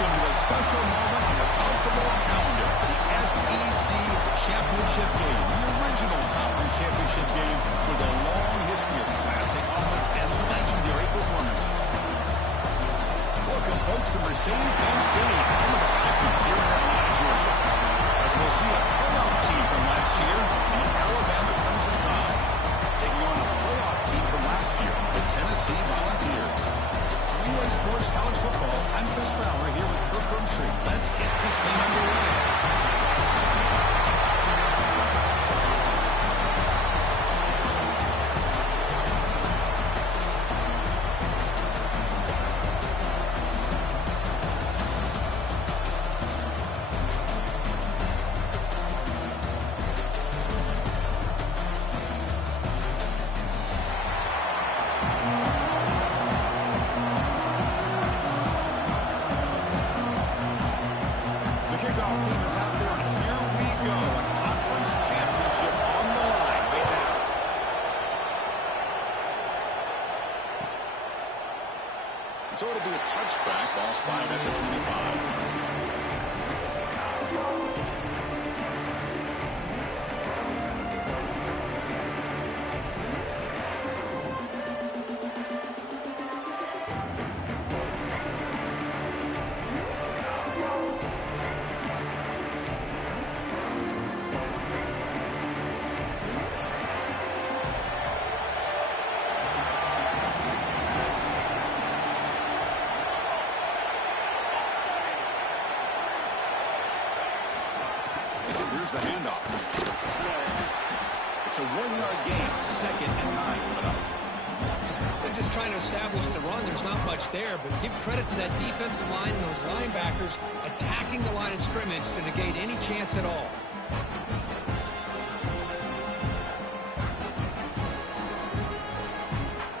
welcome to a special moment on the college football calendar, the SEC Championship Game, the original conference championship game with a long history of classic offense and legendary performances. Welcome, folks, to Mercedes-Benz City, home of the Falcons here in Atlanta, Georgia. As we'll see a playoff team from last year, the Alabama Crimson Tide, taking on a playoff team from last year, the Tennessee Volunteers. Relay Sports College Football, I'm Chris Fowler here with Kirk Herbstreit. Let's get this thing underway. So it'll be a touchback, ball spotted at the 25. Here's the handoff. It's a 1-yard gain, 2nd and 9 coming up. They're just trying to establish the run. There's not much there, but give credit to that defensive line and those linebackers attacking the line of scrimmage to negate any chance at all.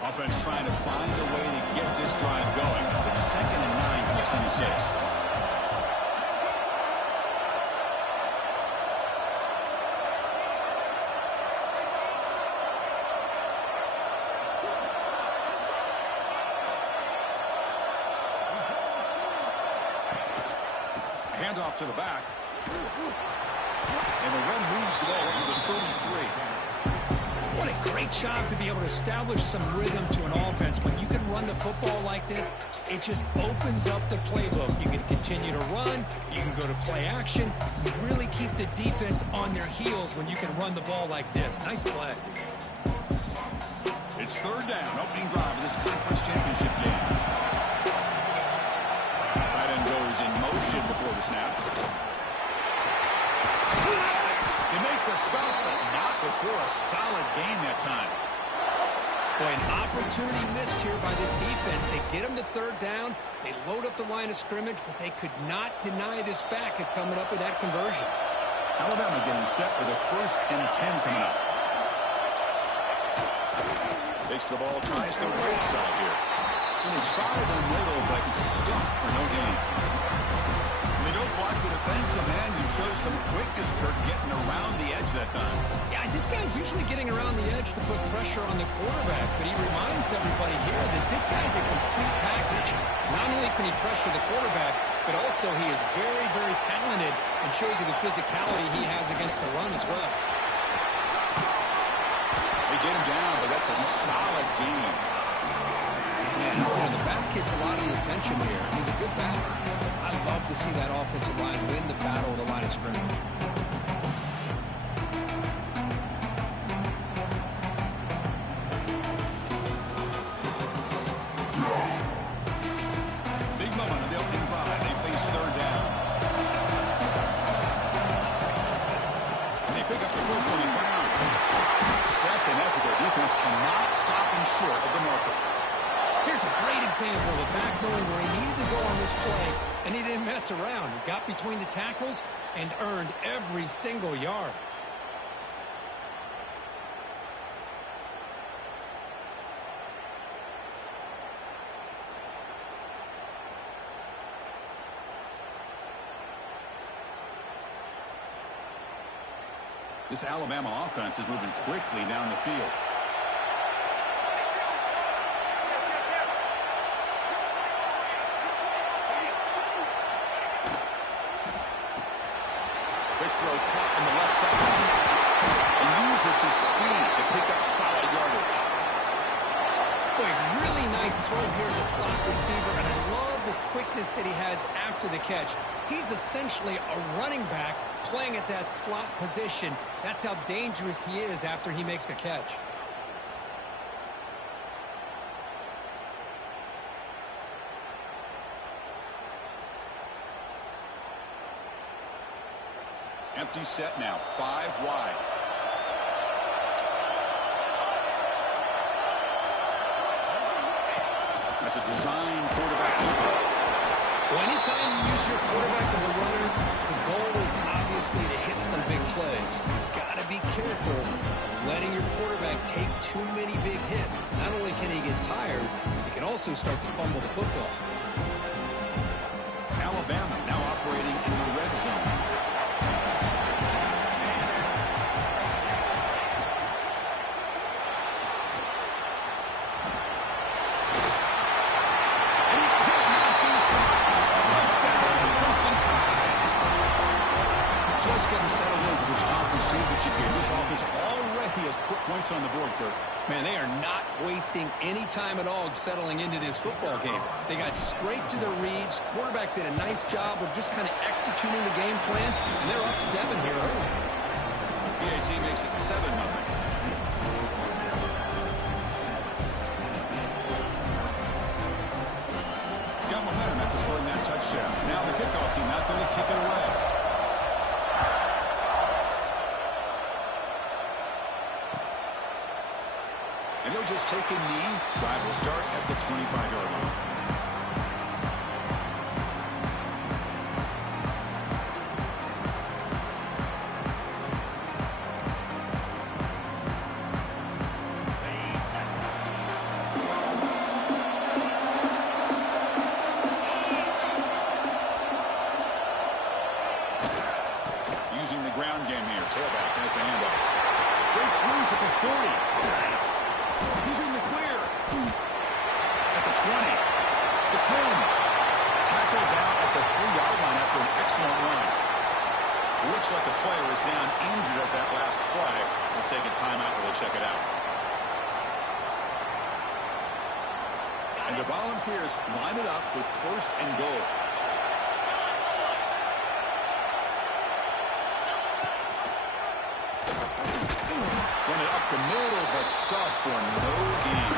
Offense trying to find a way to get this drive going. It's 2nd and 9 from the 26. Handoff to the back. And the run moves the ball over the 33. What a great job to be able to establish some rhythm to an offense. When you can run the football like this, it just opens up the playbook. You can continue to run. You can go to play action. You really keep the defense on their heels when you can run the ball like this. Nice play. It's 3rd down, opening drive of this conference championship game. Goes in motion before the snap. They make the stop, but not before a solid gain that time. Boy, an opportunity missed here by this defense. They get them to 3rd down. They load up the line of scrimmage, but they could not deny this back at coming up with that conversion. Alabama getting set with a 1st and 10 coming up. Takes the ball, tries the right side here. And they try the middle, but stuck for no gain. And they don't block the defensive end, who shows some quickness, Kirk, getting around the edge that time. Yeah, this guy's usually getting around the edge to put pressure on the quarterback, but he reminds everybody here that this guy's a complete package. Not only can he pressure the quarterback, but also he is very, very talented and shows you the physicality he has against the run as well. They get him down, but that's a solid gain. Yeah, you know, the back gets a lot of the attention here. He's a good batter. I love to see that offensive line win the battle of the line of scrimmage. Big moment of the opening drive. They face 3rd down. And they pick up the first on the ground. 2nd effort. Their defense cannot stop him short of the marker. Here's a great example of a back knowing where he needed to go on this play, and he didn't mess around. He got between the tackles and earned every single yard. This Alabama offense is moving quickly down the field. throw caught in the left side. And uses his speed to pick up solid yardage. Boy, really nice throw here to the slot receiver, and I love the quickness that he has after the catch. He's essentially a running back playing at that slot position. That's how dangerous he is after he makes a catch. Empty set now, 5 wide. That's a design quarterback keeper. Well, anytime you use your quarterback as a runner, the goal is obviously to hit some big plays. You've got to be careful of letting your quarterback take too many big hits. Not only can he get tired, he can also start to fumble the football. Alabama now operating in the red zone. Points on the board, Kirk. Man, they are not wasting any time at all settling into this football game. They got straight to their reads. Quarterback did a nice job of just kind of executing the game plan, and they're up 7 here early. PAT makes it 7-0. Got momentum after scoring that touchdown. Now the kickoff team not going to kick it away. And he'll just take a knee. Drive will start at the 25-yard line. Using the ground game here. Tailback has the handoff. Breaks loose at the 40. Using the clear. At the 20. The 10. Tackled down at the 3-yard line after an excellent run. Looks like a player is down injured at that last play. We'll take a timeout till they check it out. And the Volunteers line it up with 1st and goal. Run it up the middle, but stuffed for no gain.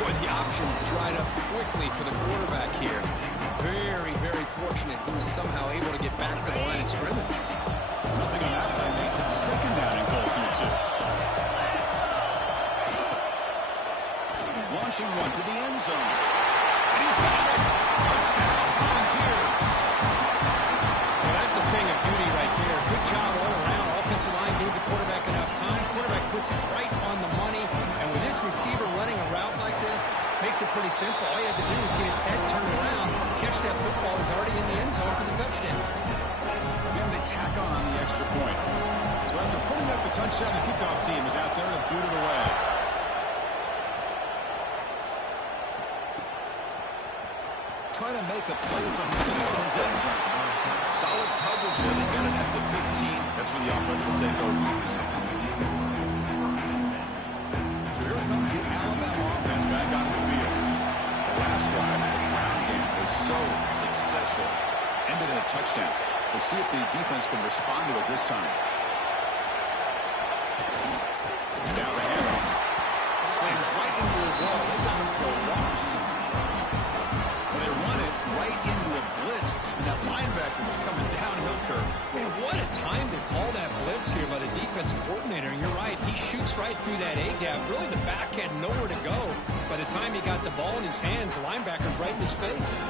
Boy, the options dried up quickly for the quarterback here. Very, very fortunate he was somehow able to get back to the line of scrimmage. Nothing on that play makes it 2nd down and goal from the 2. Launching one to the end zone. And he's got it. Touchdown, Volunteers. Well, that's a thing of beauty right there. Good job all around. Offensive line gave the quarterback enough time. Quarterback puts it right on the money. And with this receiver running a route like this, makes it pretty simple. All you have to do is get his head turned around, catch that football. He's already in the end zone for the touchdown. And they tack on the extra point. So after putting up a touchdown, the kickoff team is out there to boot it away. Trying to make a play from deep in his end zone. Solid coverage there. They got it at the 15. That's where the offense will take over. So here comes the Alabama offense back onto the field. The last drive of the ground game was so successful. Ended in a touchdown. We'll see if the defense can respond to it this time. Now the handoff. Slams right into a wall. They've got it for a loss. They run it right into a blitz, and that linebacker was coming downhill, Kirk. Man, what a time to call that blitz here by the defensive coordinator. And you're right, he shoots right through that A-gap. Really, the back had nowhere to go. By the time he got the ball in his hands, the linebacker's right in his face.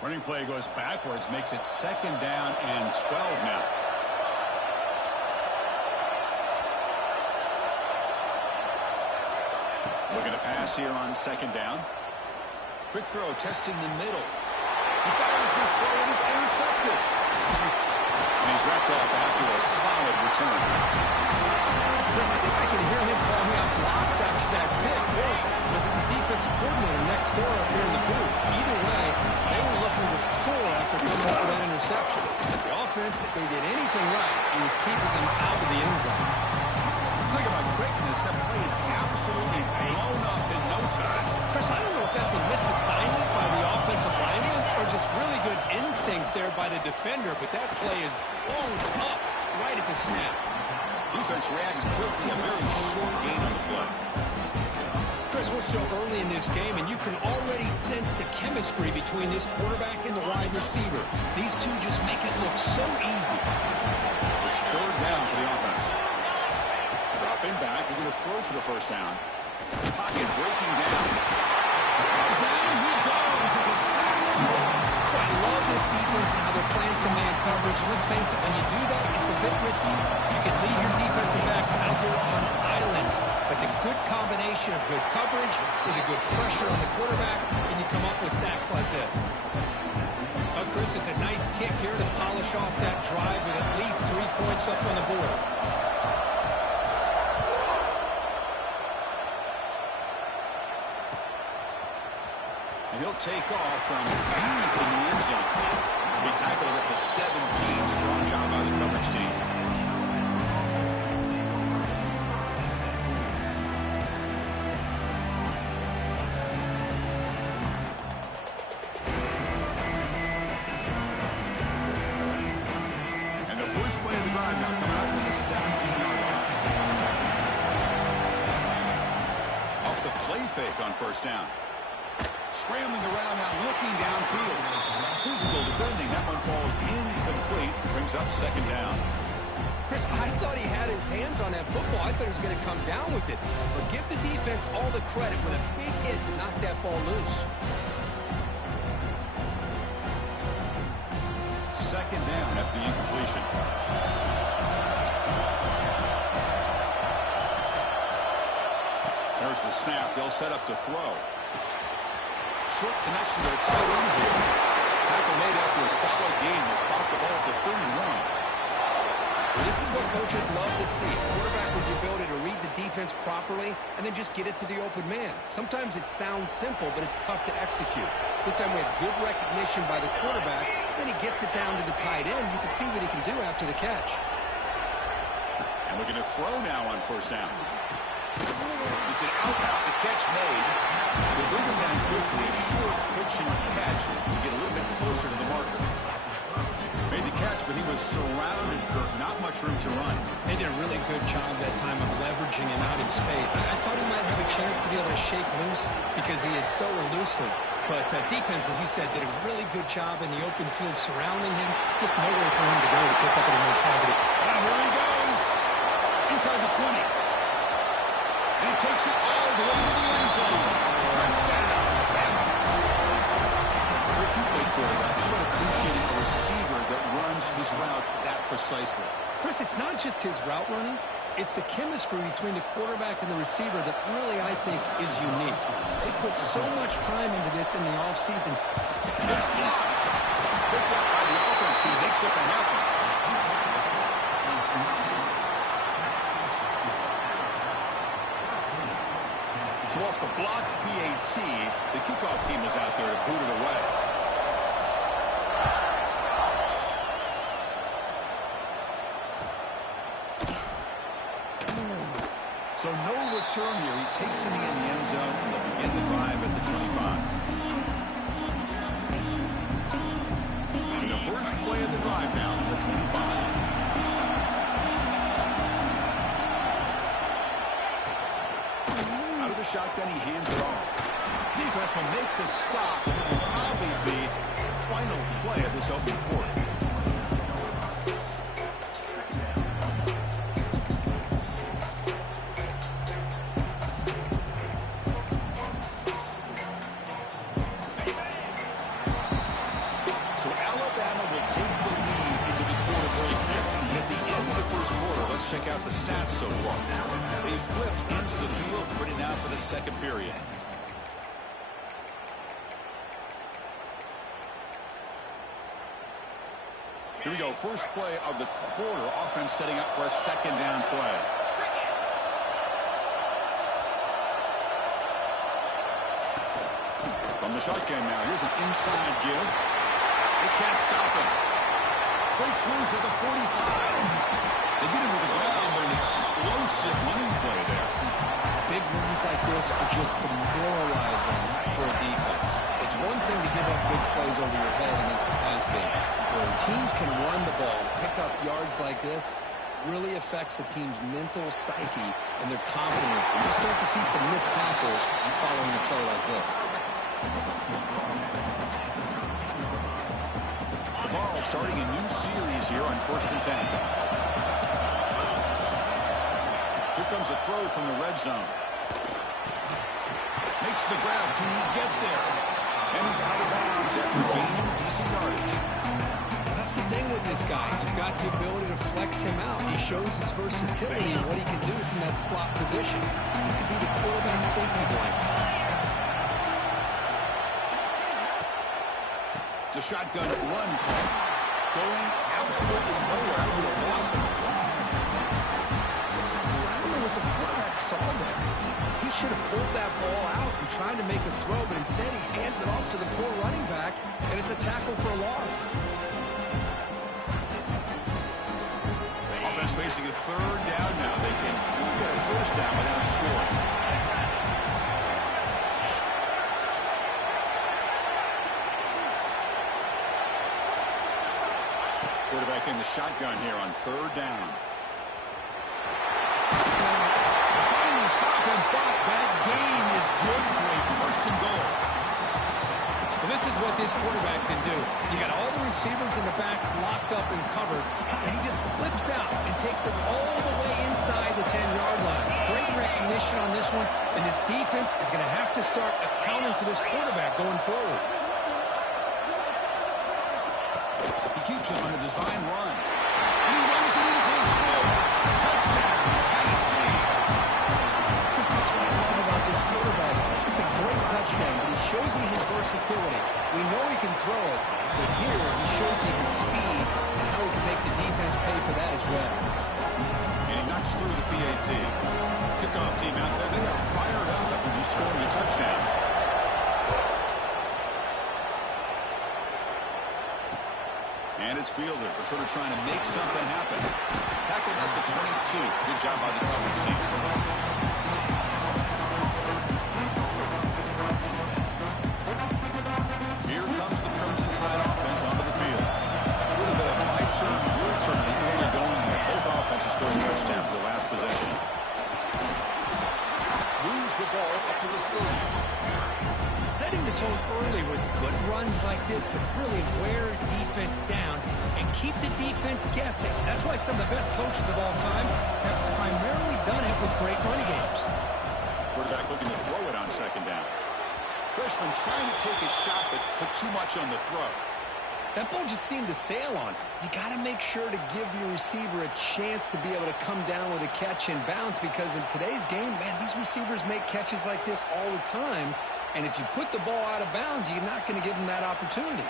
Running play goes backwards, makes it 2nd down and 12 now. Looking to pass here on 2nd down. Quick throw, testing the middle. He fires this throw and is intercepted. And he's wrapped up after a solid return. Chris, I think I can hear him calling out blocks after that pick. Or was it the score up here in the booth. Either way, they were looking to score after coming up with that interception. The offense, if they did anything right, he was keeping them out of the end zone. Talk about quickness. That play is absolutely blown up in no time. Chris, I don't know if that's a misassignment by the offensive lineman or just really good instincts there by the defender, but that play is blown up right at the snap. Defense reacts quickly, a very short gain on the play. Chris, we're still early in this game, and you can already sense the chemistry between this quarterback and the wide receiver. These two just make it look so easy. It's third down for the offense. Dropping back, they're going to throw for the first down. Pocket breaking down. Down he goes. It's a sack. I love this defense and how they're playing some man coverage. And let's face it, when you do that, it's a bit risky. You can leave your defensive backs out there on islands. But the good combination of good coverage with a good pressure on the quarterback, and you come up with sacks like this. Oh, Chris, it's a nice kick here to polish off that drive with at least 3 points up on the board. And he'll take off from deep in the end zone. He tackled at the 17. Strong job by the coverage team. And the first play of the drive now coming up from the 17-yard line. Off the play fake on first down. Scrambling around now, looking downfield. Physical defending. That one falls incomplete. Brings up second down. Chris, I thought he had his hands on that football. I thought he was going to come down with it. But give the defense all the credit with a big hit to knock that ball loose. Second down after the incompletion. There's the snap. They'll set up to throw. Short connection to the tight end here. Tackle made after a solid gain. Will spot the ball to 31. Well, this is what coaches love to see. A quarterback with the ability to read the defense properly and then just get it to the open man. Sometimes it sounds simple, but it's tough to execute. This time we have good recognition by the quarterback. Then he gets it down to the tight end. You can see what he can do after the catch. And we're going to throw now on first down. It's an out route. The catch made. They bring him down quickly. A short pitch and catch. You get a little bit closer to the marker. Made the catch, but he was surrounded, Kirk. Not much room to run. They did a really good job that time of leveraging him out in space. I thought he might have a chance to be able to shake loose because he is so elusive. But defense, as you said, did a really good job in the open field surrounding him. Just nowhere for him to go to pick up any more positive. And here he goes. Inside the 20. And he takes it all the way to the end zone. Touchdown. If you play quarterback, you would appreciate a receiver that runs his routes that precisely. Chris, it's not just his route running. It's the chemistry between the quarterback and the receiver that really, I think, is unique. They put so much time into this in the offseason. It's blocked. Picked up by the offense team. Makes something happen. So off the blocked PAT, the kickoff team is out there to boot it away. So no return here. He takes it in the end zone, and they'll begin the drive at the 25. And the first play of the drive now at the 25. Out of the shotgun, he hands it off. Defense will make the stop, and it will probably be the final play of this opening quarter. So Alabama will take the lead into the quarter break here. And at the end of the first quarter, let's check out the stats so far. They flipped into the field, ready now for the second period. Here we go. First play of the quarter. Offense setting up for a second down play. From the shotgun now, here's an inside give. They can't stop him. Breaks loose at the 45. They get him to the ground, but an explosive running play there. Big runs like this are just demoralizing for a defense. It's one thing to give up big plays over your head against the pass game. When teams can run the ball, pick up yards like this, really affects a team's mental psyche and their confidence. And you'll start to see some missed tackles following a play like this. The ball starting a new series here on 1st and 10. Here comes a throw from the red zone. Makes the grab. Can he get there? And he's out of bounds after gaining decent yardage. That's the thing with this guy. You've got the ability to flex him out. He shows his versatility and what he can do from that slot position. He could be the quarterback safety blanket. It's a shotgun run. Going absolutely nowhere with a loss of one. I don't know what the quarterback saw there. He should have pulled that ball out and tried to make a throw, but instead he hands it off to the poor running back, and it's a tackle for a loss. Offense facing a 3rd down now. They can still get a 1st down without scoring. Quarterback in the shotgun here on 3rd down. Finally stop him, but that gain is good for a 1st and goal. Well, this is what this quarterback can do. You got all the receivers in the backs locked up and covered, and he just slips out and takes it all the way inside the 10-yard line. Great recognition on this one, and this defense is going to have to start accounting for this quarterback going forward. Keeps it on a design run. And he runs it in for the score. Touchdown, Tennessee. Chris, that's what I love about this quarterback. It's a great touchdown, but he shows you his versatility. We know he can throw it, but here he shows you his speed and how he can make the defense pay for that as well. And he knocks through the PAT. Kickoff team out there, they are fired up when you score a touchdown. And it's fielded. Returner trying to make something happen. Tackled at the 22. Good job by the coverage team. Here comes the Crimson Tide offense onto the field. A little bit of my turn, your turn. They were really going here. Both offenses scoring touchdowns the last possession. Moves the ball up to the 30. Setting the tone early with good runs like this can really wear defense down and keep the defense guessing. That's why some of the best coaches of all time have primarily done it with great running games. Quarterback looking to throw it on 2nd down. Freshman trying to take a shot, but put too much on the throw. That ball just seemed to sail on. You got to make sure to give your receiver a chance to be able to come down with a catch and bounce, because in today's game, man, these receivers make catches like this all the time. And if you put the ball out of bounds, you're not going to give them that opportunity.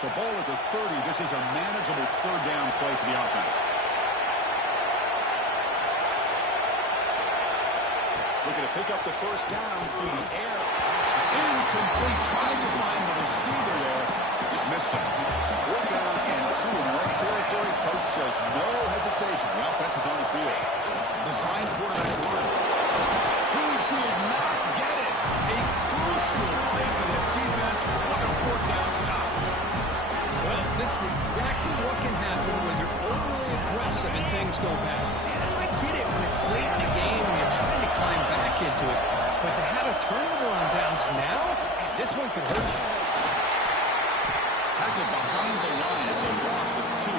So ball at the 30. This is a manageable 3rd down play for the offense. Looking to pick up the 1st down through the air. Incomplete. Trying to find the receiver there. Just missed him. We're down and 2 in the red territory. Coach shows no hesitation. The offense is on the field. Design quarterback run. He did not get it. A crucial play for this defense. What a 4th down stop. Well, this is exactly what can happen when you're overly aggressive and things go bad. And I get it when it's late in the game and you're trying to climb back into it. But to have a turnover on downs now, man, this one could hurt you. Tackled behind the line. It's a loss of 2.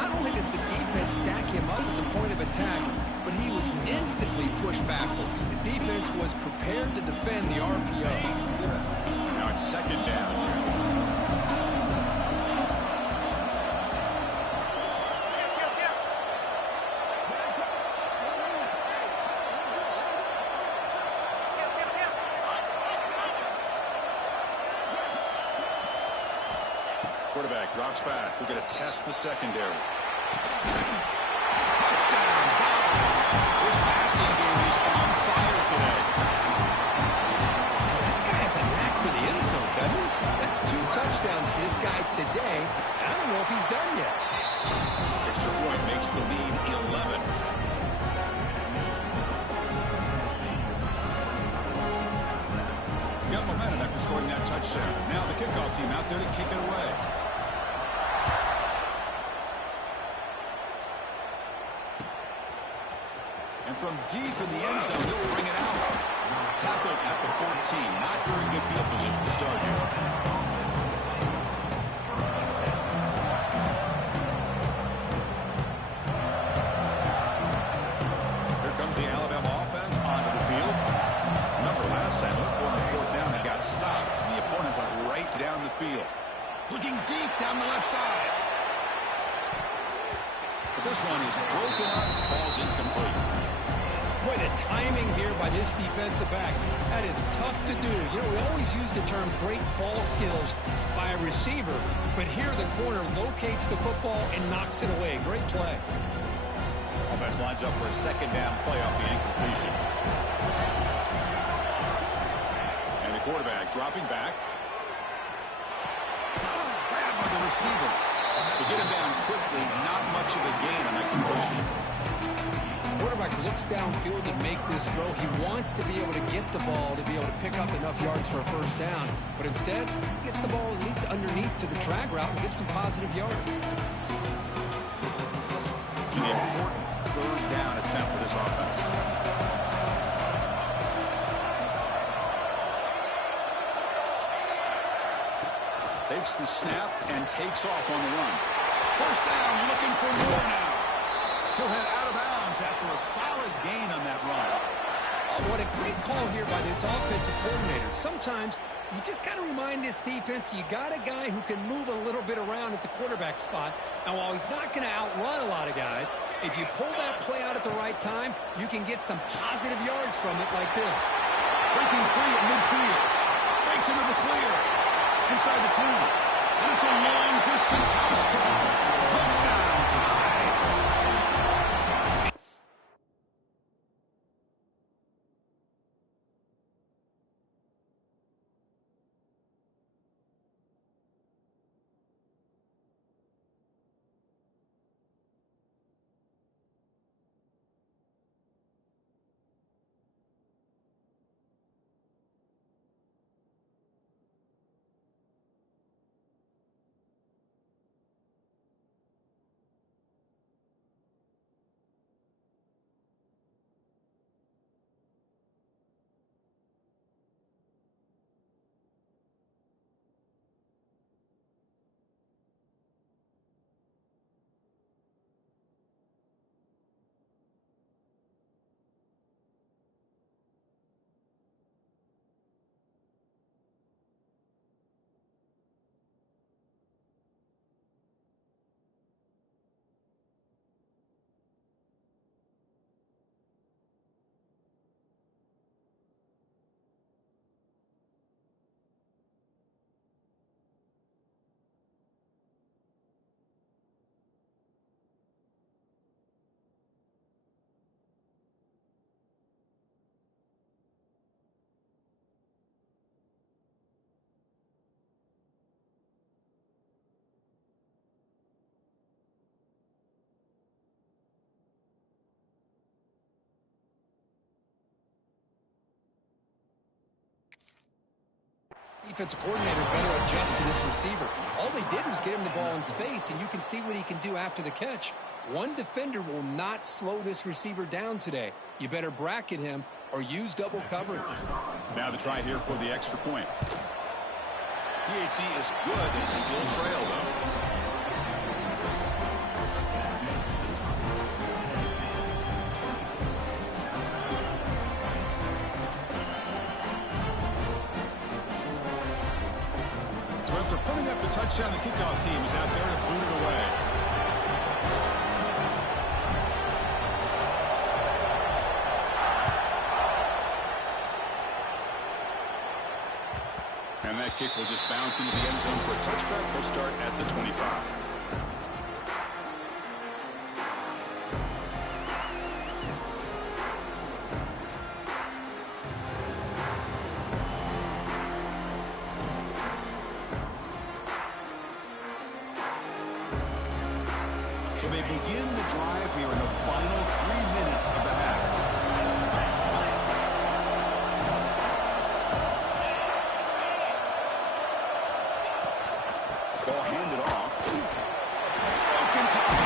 Not only does the defense stack him up at the point of attack, but he was instantly pushed backwards. The defense was prepared to defend the RPO. Now it's 2nd down. Quarterback drops back. We're going to test the secondary. Touchdown. Touchdown, guys. This passing game is on fire today. This guy has a knack for the end zone, doesn't he? That's 2 touchdowns for this guy today. I don't know if he's done yet. Extra point makes the lead 11. Got momentum after scoring that touchdown. Now the kickoff team out there to kick it away. And from deep in the end zone, they'll bring it out. Tackled at the 14. Not very good field position to start here. Here comes the Alabama offense onto the field. Remember last time, looked for him on 4th down and got stopped. And the opponent went right down the field. Looking deep down the left side. But this one is broken up. Ball's incomplete. Boy, the timing here by this defensive back, that is tough to do. You know, we always use the term great ball skills by a receiver, but here the corner locates the football and knocks it away. Great play. Offense lines up for a 2nd down play off the incompletion. And the quarterback dropping back. Grabbed by the receiver. To get him down quickly, not much of a gain on that completion. Quarterback looks downfield to make this throw. He wants to be able to get the ball to be able to pick up enough yards for a 1st down. But instead, he gets the ball at least underneath to the drag route and gets some positive yards. An important 3rd down attempt for this offense. Takes the snap and takes off on the run. 1st down, looking for more now. He'll head out of bounds after a solid gain on that run. Oh, what a great call here by this offensive coordinator. Sometimes you just got to remind this defense you got a guy who can move a little bit around at the quarterback spot. And while he's not going to outrun a lot of guys, if you pull that play out at the right time, you can get some positive yards from it like this. Breaking free at midfield. Breaks into the clear. Inside the 2. And it's a long-distance house call. Touchdown, tie. Defensive coordinator better adjust to this receiver. All they did was get him the ball in space, and you can see what he can do after the catch. One defender will not slow this receiver down today. You better bracket him or use double coverage. Now the try here for the extra point. PHC is good. They still trail, though. Touchdown, the kickoff team is out there to boot it away. And that kick will just bounce into the end zone for a touchback. They'll start at the 25. They begin the drive here in the final 3 minutes of the half. Ball handed off. Broken tackle.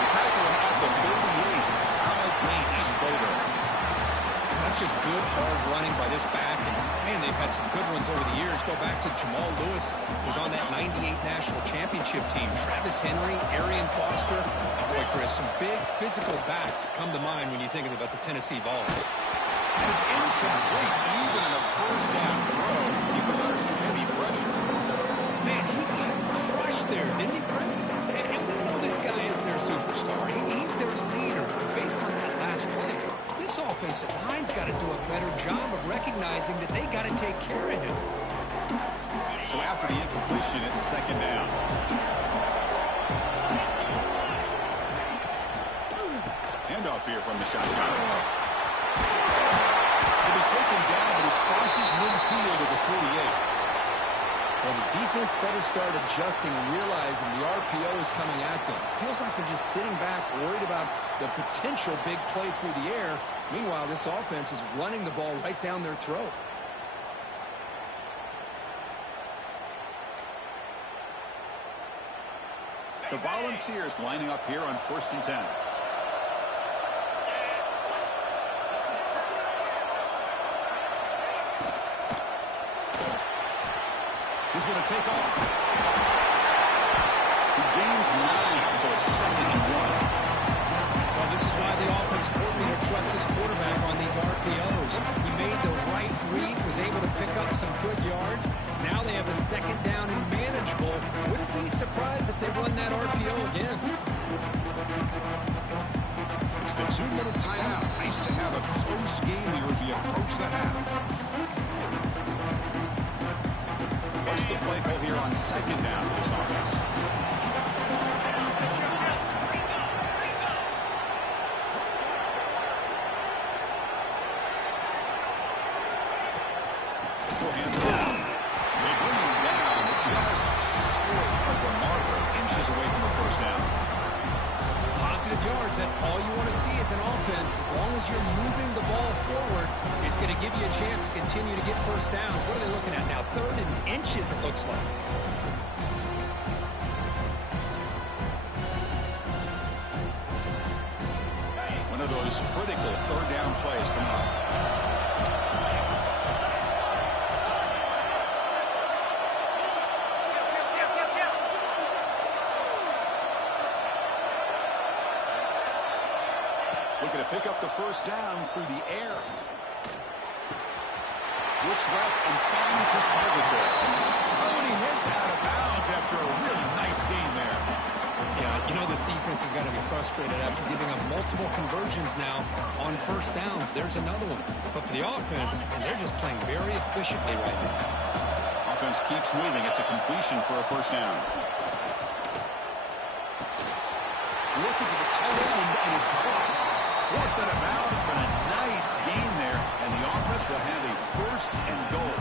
The tackle at the 38. Solid gain as Boulder. That's just good, hard running by this back. And, man, they've had some good ones over the years. Go back to Jamal Lewis, who's on that 98 National Championship team. Travis Henry, Arian Foster. Boy, Chris, some big physical backs come to mind when you're thinking about the Tennessee Vols. And it's incomplete even in a first down throw. He was under some heavy pressure. Man, he got crushed there, didn't he, Chris? And we know this guy is their superstar. He's their leader. Based on that last play, this offensive line's got to do a better job of recognizing that they got to take care of him. So after the incompletion, it's second down. Handoff here from the shotgun. He'll be taken down, but he crosses midfield at the 48. Well, the defense better start adjusting and realizing the RPO is coming at them. Feels like they're just sitting back, worried about the potential big play through the air. Meanwhile, this offense is running the ball right down their throat. The Volunteers lining up here on 1st and 10. He's going to take off. He gains 9, so it's 2nd and 1. Well, this is why the offense coordinator trusts his quarterback on these RPOs. He made the right read, was able to pick up some good yards. Now they have a 2nd down and manageable. Wouldn't be surprised if they run that RPO again. It's the 2-minute timeout. Nice to have a close game here as we approach the half. What's the play call here on 2nd down for this offense? They bring him down just short of the marker, inches away from the 1st down. Positive yards, that's all you want to see as an offense. As long as you're moving the ball forward, it's going to give you a chance to continue to get 1st downs. What are they looking at now? 3rd and inches, it looks like. One of those critical 3rd down plays coming up. Looking to pick up the 1st down through the air. Looks left and finds his target there. Oh, and he heads out of bounds after a really nice game there. Yeah, you know this defense has got to be frustrated after giving up multiple conversions now on 1st downs. There's another one. But for the offense, and they're just playing very efficiently right now. Offense keeps moving. It's a completion for a 1st down. Looking for the tight end, and it's caught. Forced out of bounds, but a nice gain there, and the offense will have a 1st and goal.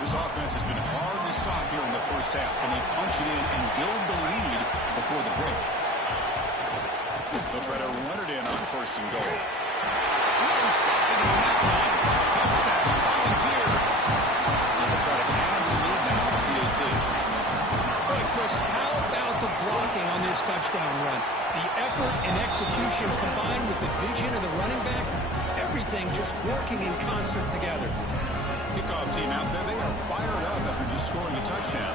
This offense has been hard to stop here in the 1st half, and they punch it in and build the lead before the break. They'll try to run it in on 1st and goal. No stopping on that line. Touchdown, Volunteers. They'll try to pound the lead now on PAT. Hey, Chris, how about the blocking on this touchdown run? The effort and execution combined with the vision of the running back, everything just working in concert together. Kickoff team out there, they are fired up after just scoring a touchdown.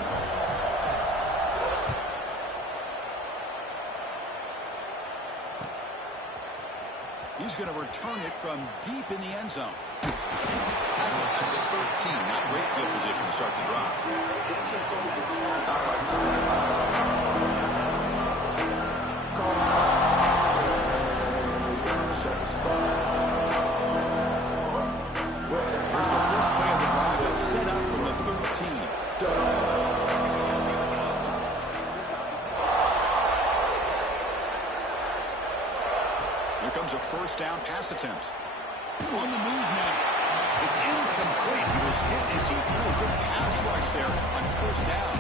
He's going to return it from deep in the end zone. Tackle at the 13, not great field position to start the drive. Here's the first play of the drive. They'll set up from the 13. Here comes a 1st down pass attempt. On the move now. It's incomplete. He was hit as he threw a good pass rush there on 1st down.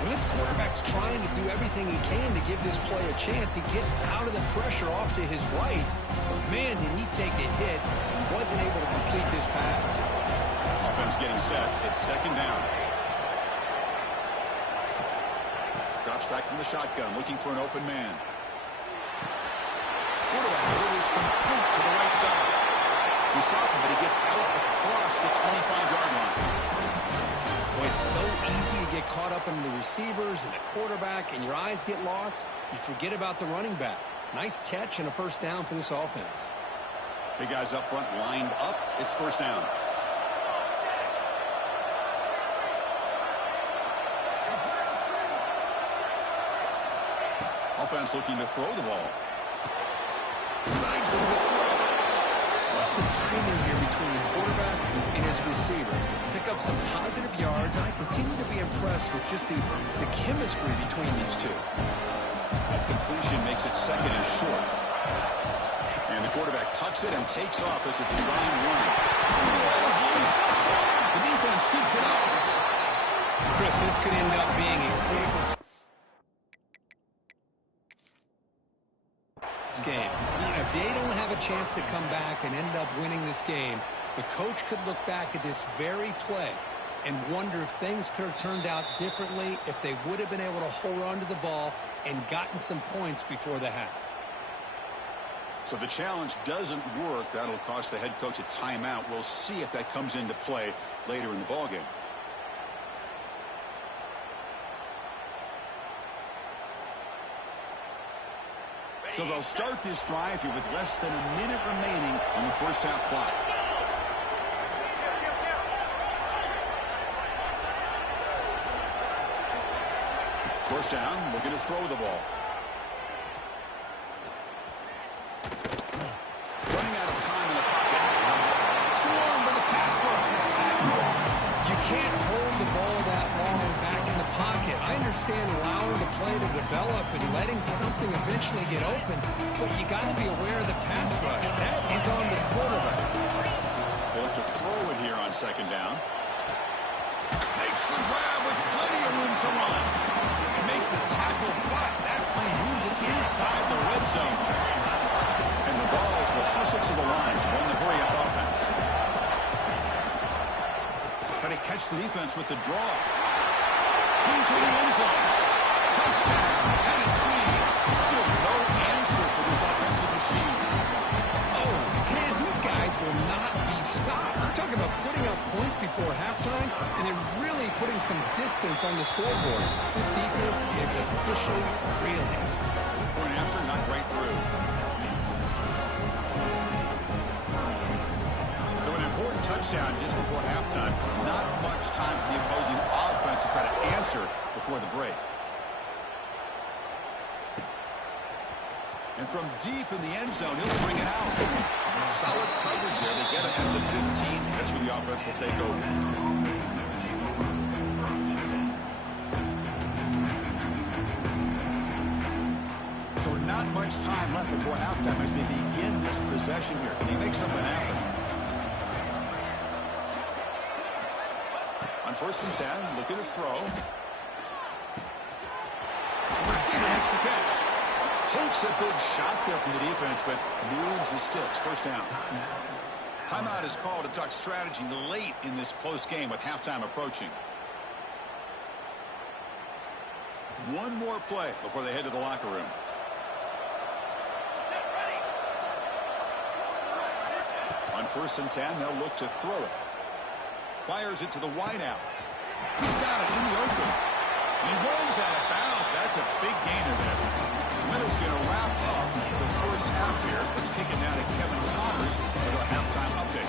When this quarterback's trying to do everything he can to give this play a chance, he gets out of the pressure off to his right. But man, did he take a hit. Wasn't able to complete this pass. Offense getting set. It's second down. Drops back from the shotgun, looking for an open man. Quarterback delivers complete to the right side. He stopped him, but he gets out across the 25-yard line. Well, it's so easy to get caught up in the receivers and the quarterback, and your eyes get lost. You forget about the running back. Nice catch and a first down for this offense. Big guys up front lined up. It's first down. Offense looking to throw the ball. Slides the throw. Love the timing here between the quarterback and his receiver. Pick up some positive yards. I continue to be impressed with just the chemistry between these two. A completion makes it second and short. And the quarterback tucks it and takes off as a design run. The ball is loose. The defense scoops it up. Chris, this could end up being a critical game. If they don't have a chance to come back and end up winning this game, the coach could look back at this very play and wonder if things could have turned out differently, if they would have been able to hold on to the ball and gotten some points before the half. So the challenge doesn't work. That'll cost the head coach a timeout. We'll see if that comes into play later in the ballgame. So they'll start this drive here with less than a minute remaining on the first half clock. First down, we're going to throw the ball. Running out of time in the pocket. Swarm for the pass rush. You can't hold the ball that long back in the pocket. I understand allowing the play to develop and letting something eventually get open, but you got to be aware of the pass rush. That is on the quarterback. They look to throw it here on second down. Makes the grab with plenty of room to run. Make the tackle, but that play moves it inside the red zone. And the Balls will hustle to the line to run the hurry-up offense. But he catch the defense with the draw. Into the end zone. Touchdown, Tennessee. Still no answer for this offensive machine. Oh, man, these guys will not be stopped. You're talking about putting up points before halftime and then really putting some distance on the scoreboard. This defense is officially reeling. Point after, not right through. So an important touchdown just before halftime. Not much time for the opposing offense to try to answer before the break. And from deep in the end zone, he'll bring it out. Solid coverage there. They get him at the 15. That's where the offense will take over. So not much time left before halftime as they begin this possession here. Can he make something happen? On 1st and 10, looking to throw. The receiver makes the catch. Takes a big shot there from the defense, but moves the sticks. First down. Timeout is called to talk strategy late in this close game with halftime approaching. One more play before they head to the locker room. On 1st and 10, they'll look to throw it. Fires it to the wideout. He's got it in the open. He rolls out of bounds. That's a big gainer there. Winner's going to wrap up the first half here. Let's kick it now to Kevin Connors for the halftime update.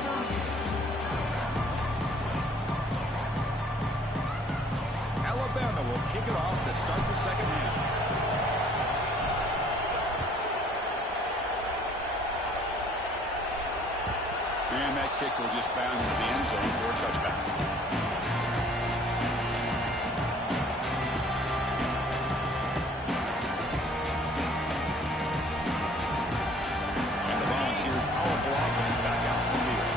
Alabama will kick it off to start the second half. And that kick will just bound into the end zone for a touchback. Powerful offense back out in the field.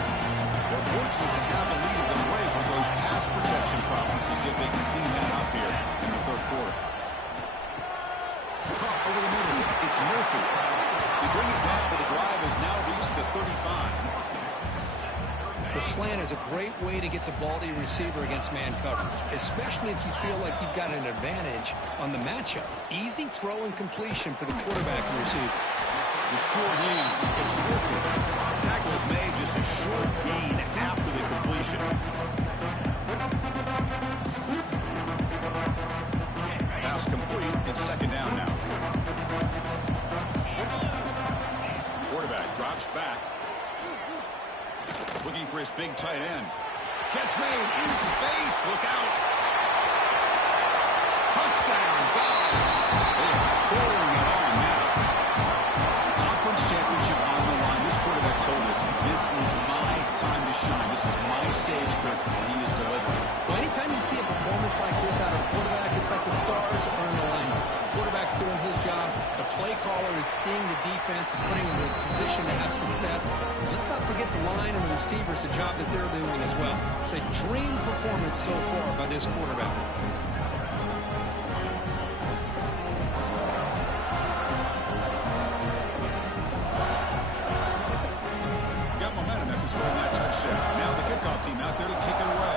They're fortunate to have the lead of the break with those pass protection problems. Let's see if they can clean that up here in the third quarter. It's Murphy. They bring it down, but the drive has now reached the 35. The slant is a great way to get the ball to your receiver against man coverage, especially if you feel like you've got an advantage on the matchup. Easy throw and completion for the quarterback and receiver. The short hands. It's Murphy. Tackle is made, just a short gain after the completion. Pass complete. It's second down now. Quarterback drops back. Looking for his big tight end. Catch made in space. Look out. Touchdown, guys. They're pouring it on now. Conference championship on the line. This quarterback told us, this is my time to shine. This is my stage, Kirk, and he is delivering. Well, anytime you see a performance like this out of a quarterback, it's like the stars are in alignment. The quarterback's doing his job. The play caller is seeing the defense and putting them in a position to have success. And let's not forget the line and the receivers, the job that they're doing as well. It's a dream performance so far by this quarterback. Got momentum after scoring that touchdown. Now the kickoff team out there to kick it away.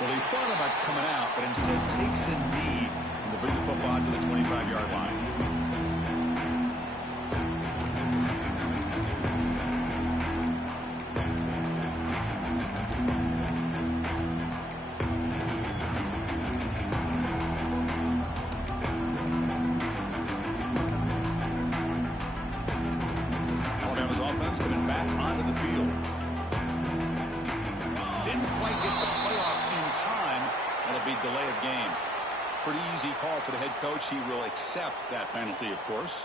Well, he thought about coming out, but instead takes a knee and they bring the football to the 25-yard line. Alabama's offense coming back onto the field. Didn't quite get the playoff in time. That'll be delay of game. Pretty easy call for the head coach. He will accept that penalty, of course.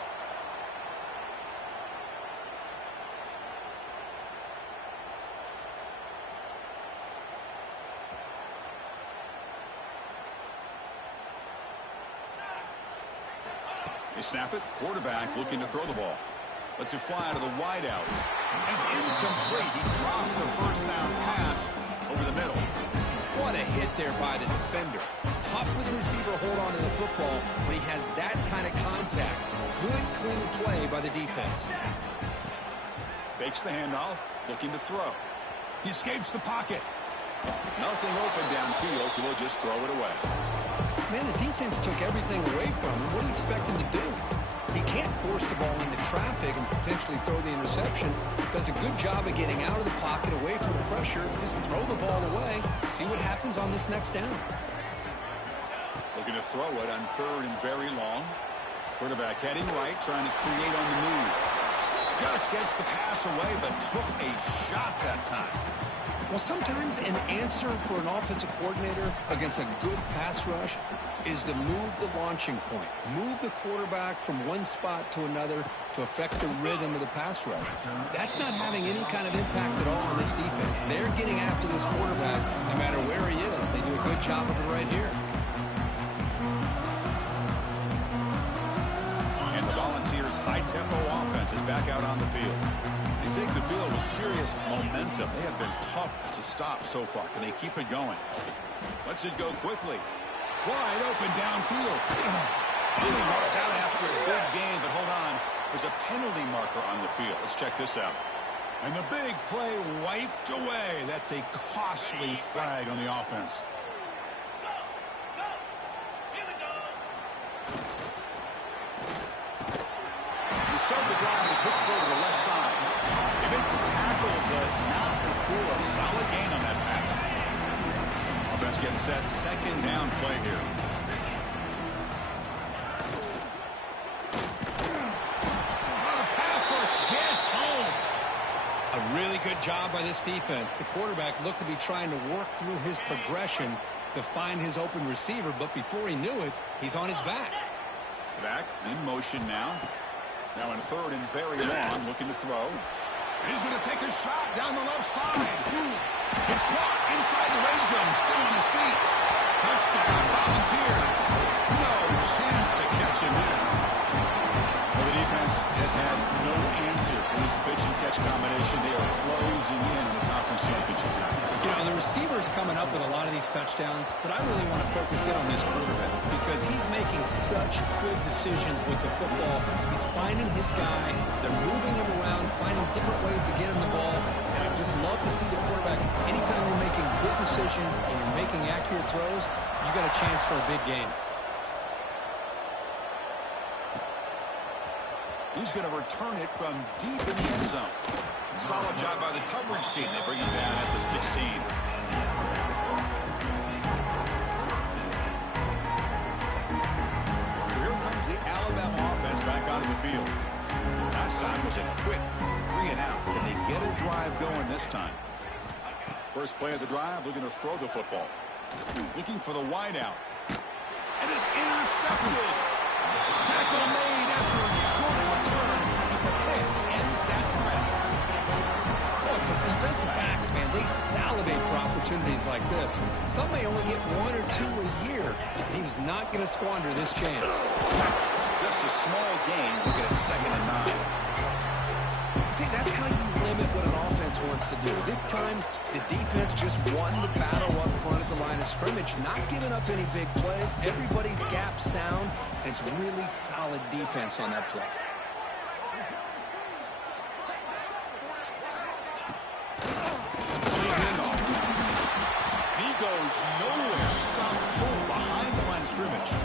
They snap it. Quarterback looking to throw the ball. Lets it fly out of the wideout. And it's incomplete. He dropped the first down pass over the middle. What a hit there by the defender. Tough for the receiver to hold on to the football when he has that kind of contact. Good, clean play by the defense. Fakes the handoff, looking to throw. He escapes the pocket. Nothing open downfield, so he'll just throw it away. Man, the defense took everything away from him. What do you expect him to do? He can't force the ball into traffic and potentially throw the interception. Does a good job of getting out of the pocket, away from the pressure. Just throw the ball away. See what happens on this next down. Looking to throw it on third and very long. Quarterback heading right, trying to create on the move. Just gets the pass away, but took a shot that time. Well, sometimes an answer for an offensive coordinator against a good pass rush is to move the launching point. Move the quarterback from one spot to another to affect the rhythm of the pass rush. That's not having any kind of impact at all on this defense. They're getting after this quarterback no matter where he is. They do a good job of it right here. And the Volunteers' high-tempo offense is back out on the field. They take the field with serious momentum. They have been tough to stop so far. Can they keep it going? Lets it go quickly. Wide open downfield. Really marked out after a big game, but hold on. There's a penalty marker on the field. Let's check this out. And the big play wiped away. That's a costly flag on the offense. You start the drive with a quick throw to the left side. They make the tackle, but not before a solid gain on that pass. Offense getting set. Second down play here. The pass rush gets home. A really good job by this defense. The quarterback looked to be trying to work through his progressions to find his open receiver, but before he knew it, he's on his back. Back in motion now. Now in third and very long, looking to throw. He's going to take a shot down the left side. It's caught inside the red zone, still on his feet. Touchdown, Volunteers. No chance to catch him in. Well, the defense defense has had no answer for this pitch and catch combination. They are closing in on the conference championship game. You know, the receiver's coming up with a lot of these touchdowns, but I really want to focus in on this quarterback because he's making such good decisions with the football. He's finding his guy. They're moving him around, finding different ways to get him the ball. And I just love to see the quarterback. Anytime you're making good decisions and you're making accurate throws, you got a chance for a big game. He's going to return it from deep in the end zone. Solid job by the coverage team. They bring him down at the 16. Here comes the Alabama offense back onto the field. Last time was a quick 3-and-out. Can they get a drive going this time? First play of the drive, looking to throw the football. Looking for the wideout. And is intercepted. Tackle made after a short return. The hit ends that threat. Boy, for defensive backs, man, they salivate for opportunities like this. Some may only get 1 or 2 a year. He was not going to squander this chance. Just a small gain. Looking at 2nd and 9. See, that's how you limit what an offense wants to do. This time, the defense just won the battle up front at the line of scrimmage, not giving up any big plays. Everybody's gap sound, and it's really solid defense on that play. He goes nowhere. Stop full behind the line of scrimmage.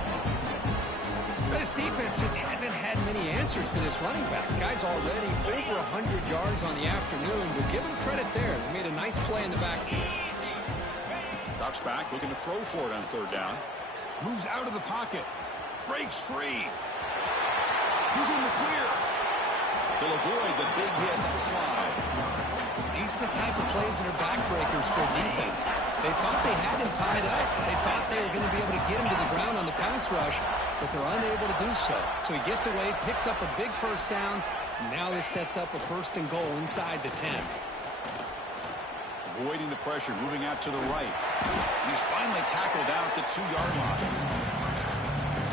But his defense just hasn't had many answers for this running back. Guy's already over 100 yards on the afternoon. We'll give him credit there. They made a nice play in the backfield. Drops back, looking to throw for it on 3rd down. Moves out of the pocket. Breaks free. Who's in the clear? They'll avoid the big hit with the slide. These are the type of plays that are backbreakers for a defense. They thought they had him tied up. They thought they were going to be able to get him to the ground on the pass rush, but they're unable to do so. So he gets away, picks up a big first down. Now this sets up a 1st and goal inside the 10. Avoiding the pressure, moving out to the right. He's finally tackled down at the 2-yard line.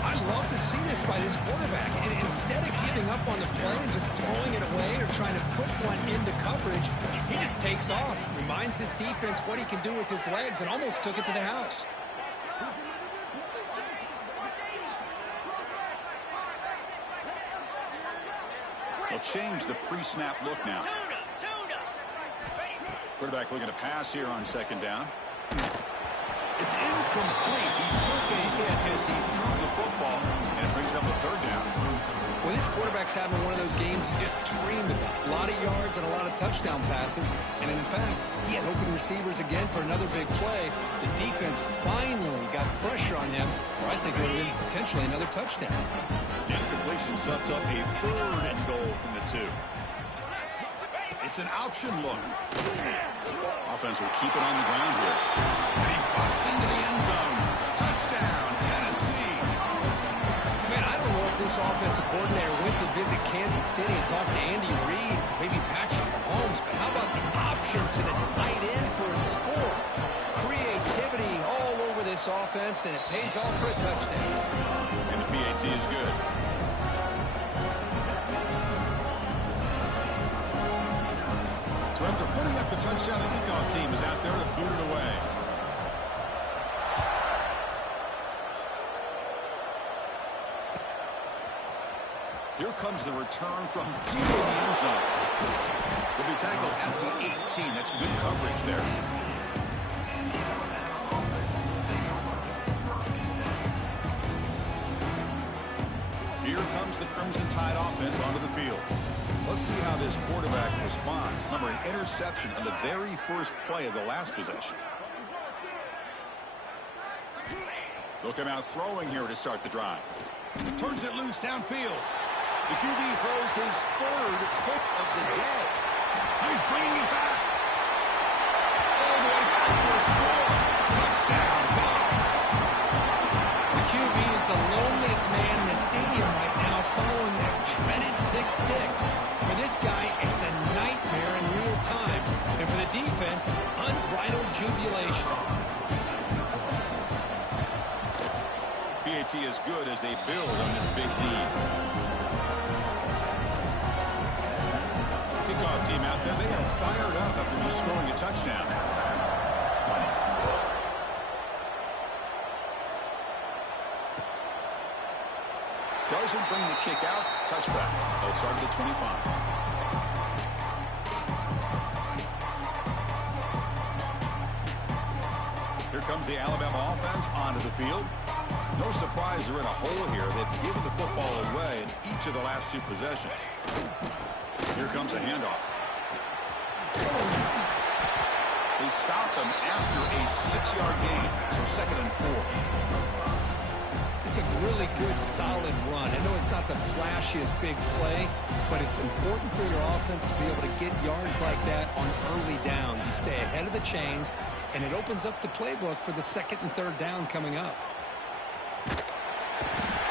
I love to see this by this quarterback. And instead of giving up on the play and just throwing it away or trying to put one into coverage, he just takes off, reminds his defense what he can do with his legs, and almost took it to the house. They'll change the pre-snap look now. Quarterback looking to pass here on 2nd down. It's incomplete. He took a hit as he threw the football, and it brings up a 3rd down. Well, this quarterback's having one of those games he just dreamed about. A lot of yards and a lot of touchdown passes. And in fact, he had open receivers again for another big play. The defense finally got pressure on him, or I think it would have been potentially another touchdown. Incompletion sets up a 3rd and goal from the 2. It's an option look. Offense will keep it on the ground here. And he busts into the end zone. Touchdown, Tennessee. Man, I don't know if this offensive coordinator went to visit Kansas City and talked to Andy Reid, maybe Patrick Mahomes, but how about the option to the tight end for a score? Creativity all over this offense, and it pays off for a touchdown. And the PAT is good. So after putting up the touchdown, the kickoff team is out there to boot it away. Here comes the return from deep in the end zone. Will be tackled at the 18. That's good coverage there. Here comes the Crimson Tide offense onto the field. Let's see how this quarterback responds. Remember, an interception on the very first play of the last possession. They'll come out throwing here to start the drive. Turns it loose downfield. The QB throws his 3rd pick of the day. He's bringing it back. All the way back for a score. Touchdown, Bucs. The QB is the loneliest man in the stadium right now following that dreaded pick 6. For this guy, it's a nightmare in real time. And for the defense, unbridled jubilation. PAT is good as they build on this big lead. team out there, they are fired up after just scoring a touchdown. Doesn't bring the kick out. Touchback. They'll start at the 25. Here comes the Alabama offense onto the field. No surprise they're in a hole here. They've given the football away in each of the last two possessions. Here comes a handoff. They stop him after a 6-yard gain, so 2nd and 4. It's a really good, solid run. I know it's not the flashiest big play, but it's important for your offense to be able to get yards like that on early downs. You stay ahead of the chains, and it opens up the playbook for the 2nd and 3rd down coming up.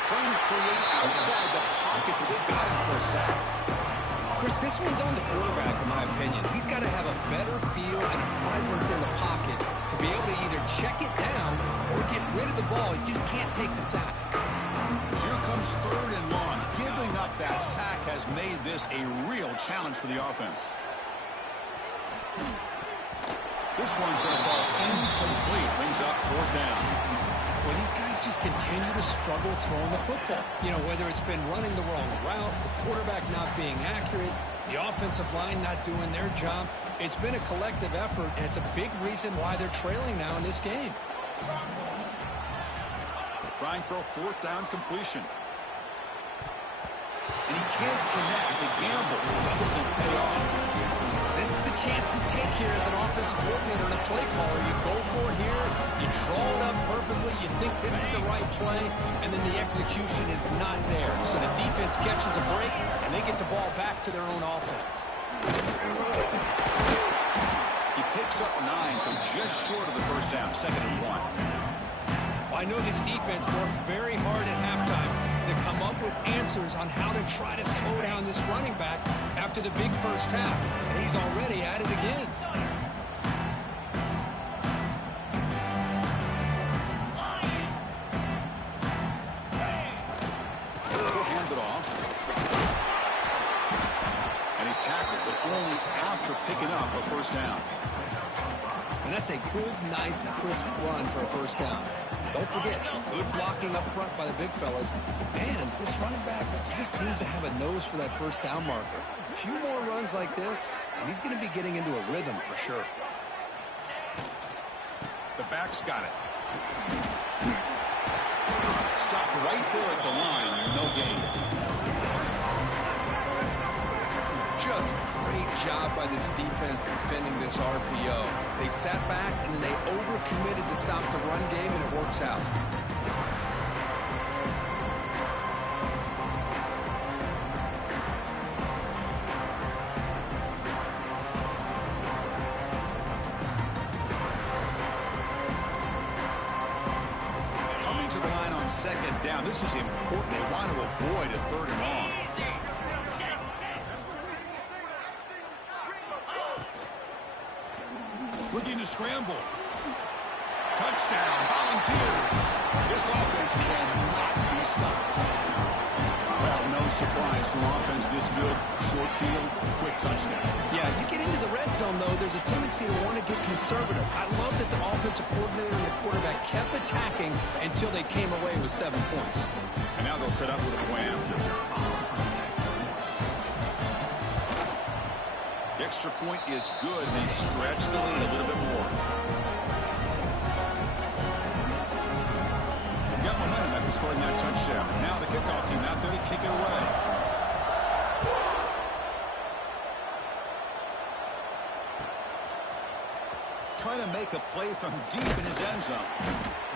Trying to create outside the pocket, but they got him for a sack. Chris, this one's on the quarterback, in my opinion. He's got to have a better feel and a presence in the pocket to be able to either check it down or get rid of the ball. He just can't take the sack. So here comes 3rd and long. Giving up that sack has made this a real challenge for the offense. This one's going to fall incomplete. Brings up 4th down. Well, these guys just continue to struggle throwing the football. You know, whether it's been running the wrong route, the quarterback not being accurate, the offensive line not doing their job. It's been a collective effort, and it's a big reason why they're trailing now in this game. Trying for a 4th down completion. And he can't connect. The gamble doesn't pay off. This is the chance you take here as an offensive coordinator and a play caller. You go for it here, you draw it up perfectly, you think this is the right play, and then the execution is not there. So the defense catches a break, and they get the ball back to their own offense. He picks up 9, so just short of the 1st down, 2nd and 1. Well, I know this defense worked very hard at halftime to come up with answers on how to try to slow down this running back after the big first half, and he's already at it again. He'll hand it off. And he's tackled, but only after picking up a 1st down. And that's a good, nice, crisp run for a 1st down. Don't forget, good blocking up front by the big fellas. And this running back just seems to have a nose for that 1st down marker. A few more runs like this, and he's going to be getting into a rhythm for sure. The back's got it. Stop right there at the line. No gain. Just great job by this defense defending this RPO. They sat back, and then they overcommitted to stop the run game, and it works out. Coming to the line on 2nd down. This is important. They want to avoid a 3rd and long. Looking to scramble. Touchdown, Volunteers. This offense cannot be stopped. Well, no surprise from offense this good. Short field, quick touchdown. Yeah, you get into the red zone, though, there's a tendency to want to get conservative. I love that the offensive coordinator and the quarterback kept attacking until they came away with 7 points. And now they'll set up with a point after. The extra point is good. They stretch the lead a little bit more. Got momentum after scoring that touchdown. Now the kickoff team out there to kick it away. Trying to make a play from deep in his end zone.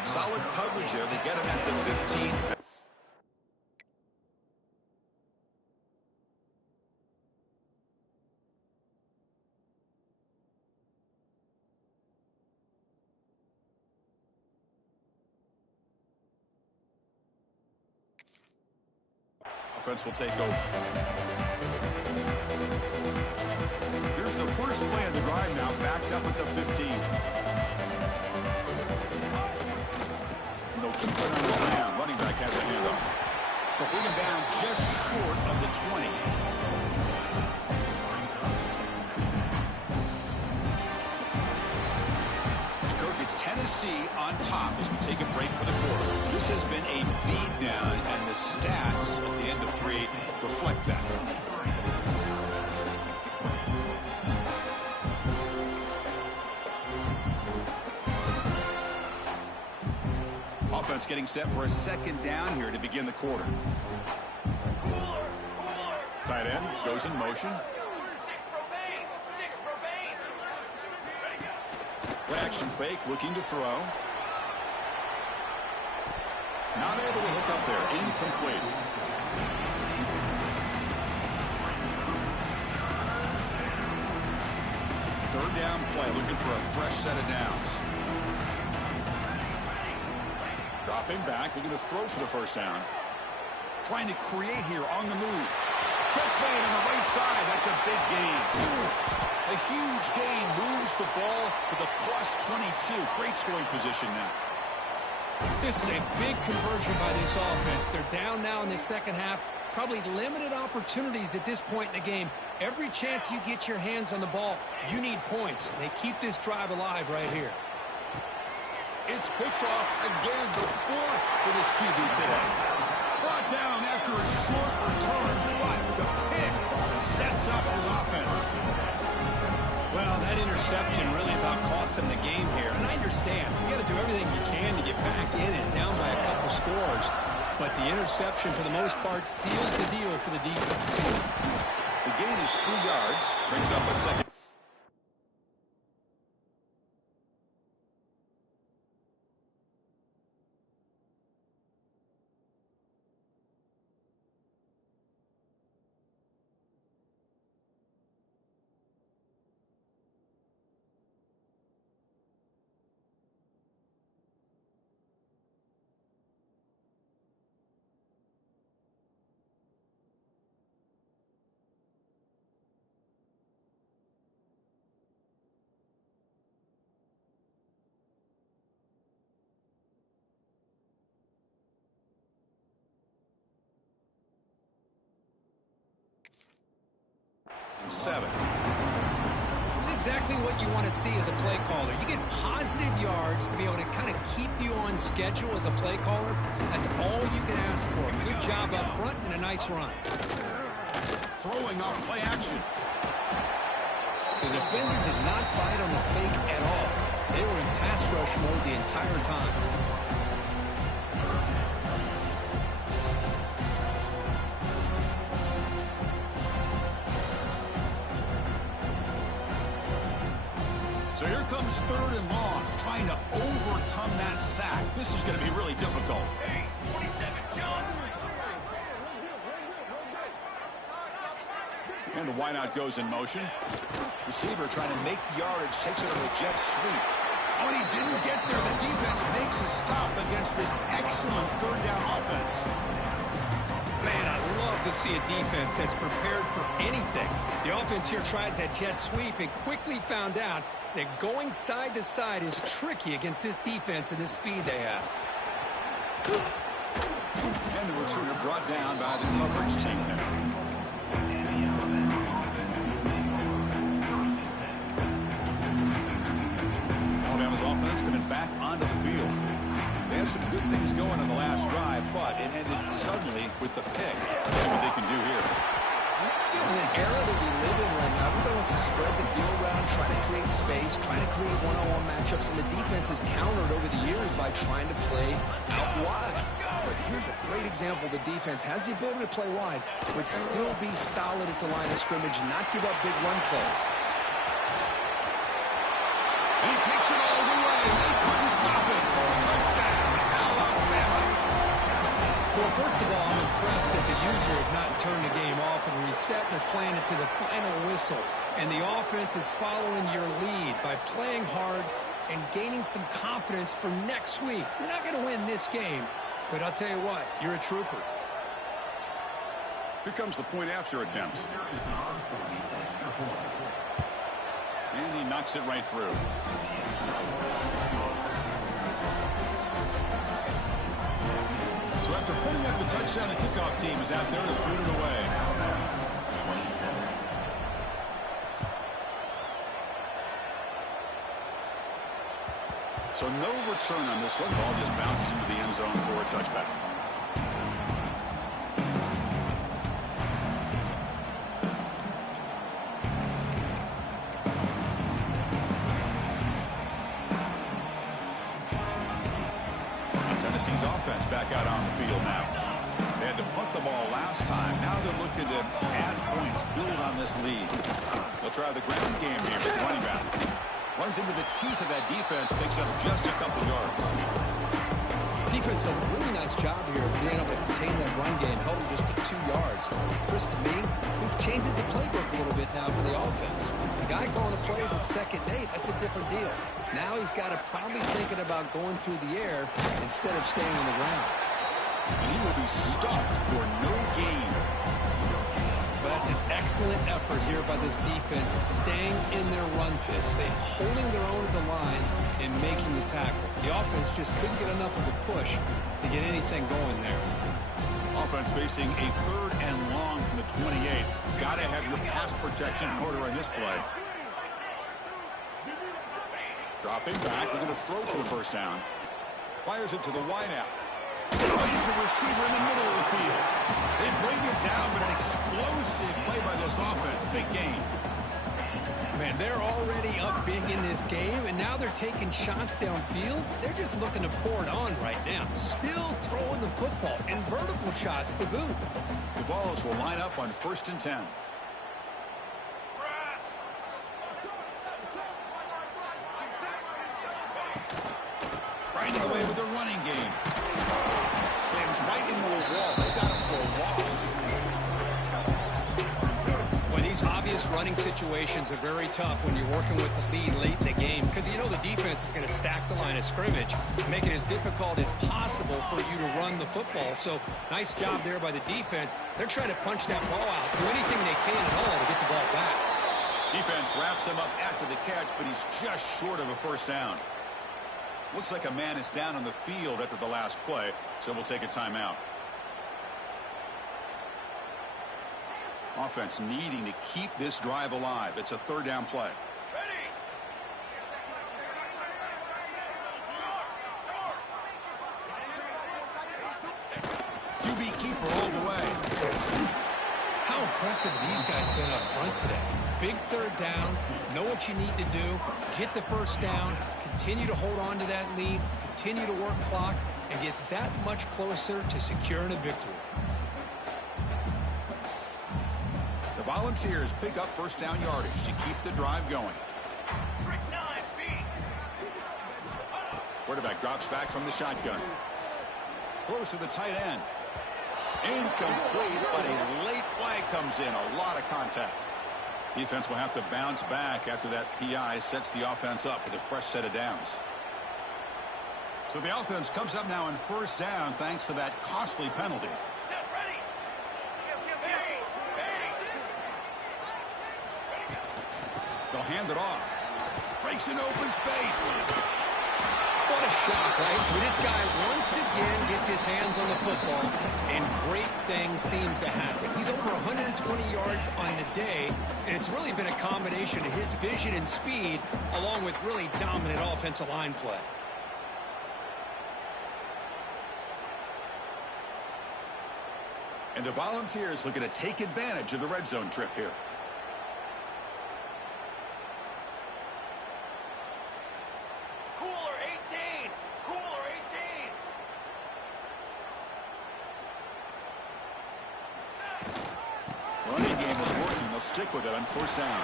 Solid coverage there. They get him at the 15. Offense will take over. Here's the first play of the drive now, backed up at the 15. They'll keep it on the ground. Running back has a handoff. They'll bring him down just short of the 20. It's Tennessee on top as we take a break for the quarter. This has been a beatdown, and the stats at the end of 3 reflect that. Offense getting set for a second down here to begin the quarter. Tight end goes in motion. Play action fake, looking to throw. Not able to hook up there. Incomplete. Third down play, looking for a fresh set of downs. Dropping back, looking to throw for the first down. Trying to create here on the move. Catch made on the right side. That's a big gain. A huge gain moves the ball to the plus 22. Great scoring position now. This is a big conversion by this offense. They're down now in the second half. Probably limited opportunities at this point in the game. Every chance you get your hands on the ball, you need points. They keep this drive alive right here. It's picked off again, the 4th for this QB today. Brought down after a short return, but the pick sets up his offense. Well, that interception really about cost him the game here. And I understand. You got to do everything you can to get back in and down by a couple scores. But the interception, for the most part, seals the deal for the defense. The gain is 3 yards. Brings up a second. Seven. It's exactly what you want to see as a play caller. You get positive yards to be able to kind of keep you on schedule as a play caller. That's all you can ask for. Good job up front and a nice run. Throwing off play action. The defender did not bite on the fake at all. They were in pass rush mode the entire time. So here comes 3rd and long, trying to overcome that sack. This is going to be really difficult. And the wideout goes in motion. Receiver trying to make the yardage, takes it on the jet sweep. When he didn't get there, the defense makes a stop against this excellent 3rd down offense. Man, I love to see a defense that's prepared for anything. The offense here tries that jet sweep and quickly found out that going side to side is tricky against this defense and the speed they have. And the returner brought down by the coverage team there. Alabama's offense coming back onto the field. They had some good things going on the last drive, but it ended suddenly with the pick. Let's see what they can do here. You know, in an era that we live in right now, everybody wants to spread the field around, try to create space, try to create one-on-one matchups, and the defense has countered over the years by trying to play out wide. But here's a great example. The defense has the ability to play wide, but still be solid at the line of scrimmage and not give up big run plays. And he takes it all the way. They couldn't stop it. Touchdown, Alabama. Well, first of all, I'm impressed that the user has not turned the game off and reset. They're playing it to the final whistle. And the offense is following your lead by playing hard and gaining some confidence for next week. You're not going to win this game, but I'll tell you what, you're a trooper. Here comes the point after attempt. And he knocks it right through. So after putting up the touchdown, the kickoff team is out there to boot it away. So no return on this one. Ball just bounces into the end zone for a touchback. Tennessee's offense back out on the field now. They had to punt the ball last time. Now they're looking to add points, build on this lead. They'll try the ground game here with running back. Runs into the teeth of that defense, picks up just a couple yards. Defense does a really nice job here of being able to contain that run game, held just to 2 yards. Chris, to me, this changes the playbook a little bit now for the offense. The guy calling the plays at 2nd and 8, that's a different deal. Now he's got to probably thinking about going through the air instead of staying on the ground. And he will be stuffed for no gain. But that's an excellent effort here by this defense, staying in their run fits. They're holding their own at the line and making the tackle. The offense just couldn't get enough of a push to get anything going there. Offense facing a 3rd and long from the 28. Got to have your pass protection in order on this play. Dropping back, they're going to throw for the first down. Fires it to the wideout. Finds a receiver in the middle of the field. They bring it down, but an explosive play by this offense. Big gain. Man, they're already up big in this game, and now they're taking shots downfield. They're just looking to pour it on right now. Still throwing the football, and vertical shots to boot. The balls will line up on 1st and 10. Grinding away with the running game. Slams right into a wall. They got him for a loss. Well, these obvious running situations are very tough when you're working with the lead late in the game because you know the defense is going to stack the line of scrimmage, make it as difficult as possible for you to run the football. So nice job there by the defense. They're trying to punch that ball out, do anything they can at all to get the ball back. Defense wraps him up after the catch, but he's just short of a first down. Looks like a man is down on the field after the last play, so we'll take a timeout. Offense needing to keep this drive alive. It's a 3rd down play. QB keeper all the way. How impressive these guys been up front today. Big 3rd down, know what you need to do, get the first down, continue to hold on to that lead, continue to work clock, and get that much closer to securing a victory. The Volunteers pick up first down yardage to keep the drive going. Quarterback drops back from the shotgun. Throws to the tight end. Incomplete, but a late flag comes in. A lot of contact. Defense will have to bounce back after that PI sets the offense up with a fresh set of downs. So the offense comes up now on first down thanks to that costly penalty. They'll hand it off. Breaks an open space. What a shot, right? I mean, this guy once again gets his hands on the football, and great things seems to happen. He's over 120 yards on the day, and it's really been a combination of his vision and speed, along with really dominant offensive line play. And the Volunteers looking to take advantage of the red zone trip here. Stick with it on first down.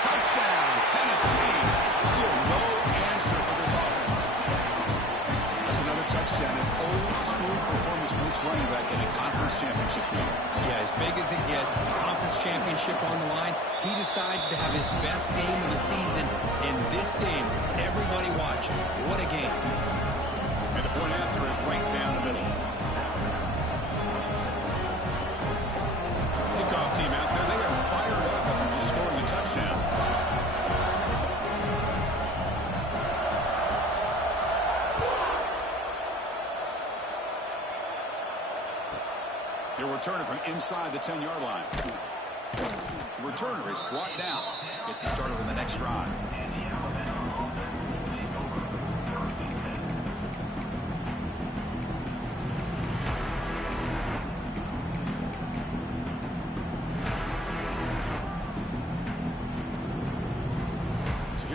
Touchdown, Tennessee. Still no answer for this offense. That's another touchdown. An old-school performance from this running back in a conference championship game. Yeah, as big as it gets, conference championship on the line. He decides to have his best game of the season in this game. Everybody watching. What a game. And the point after is right down the middle. Kickoff team out there. They are fired up after just scoring a touchdown. He'll return it from inside the 10-yard line. The returner is brought down. Gets you started on the next drive.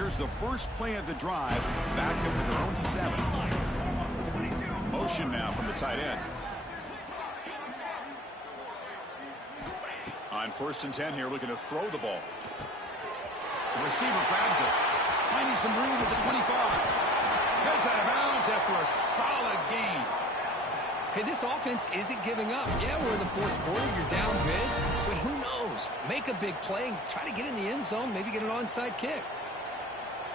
Here's the first play of the drive, backed up to their own 7. Motion now from the tight end. On 1st and 10 here, looking to throw the ball. The receiver grabs it, finding some room at the 25. Heads out of bounds after a solid gain. Hey, this offense isn't giving up. Yeah, we're in the 4th quarter. You're down big. But who knows? Make a big play and try to get in the end zone, maybe get an onside kick.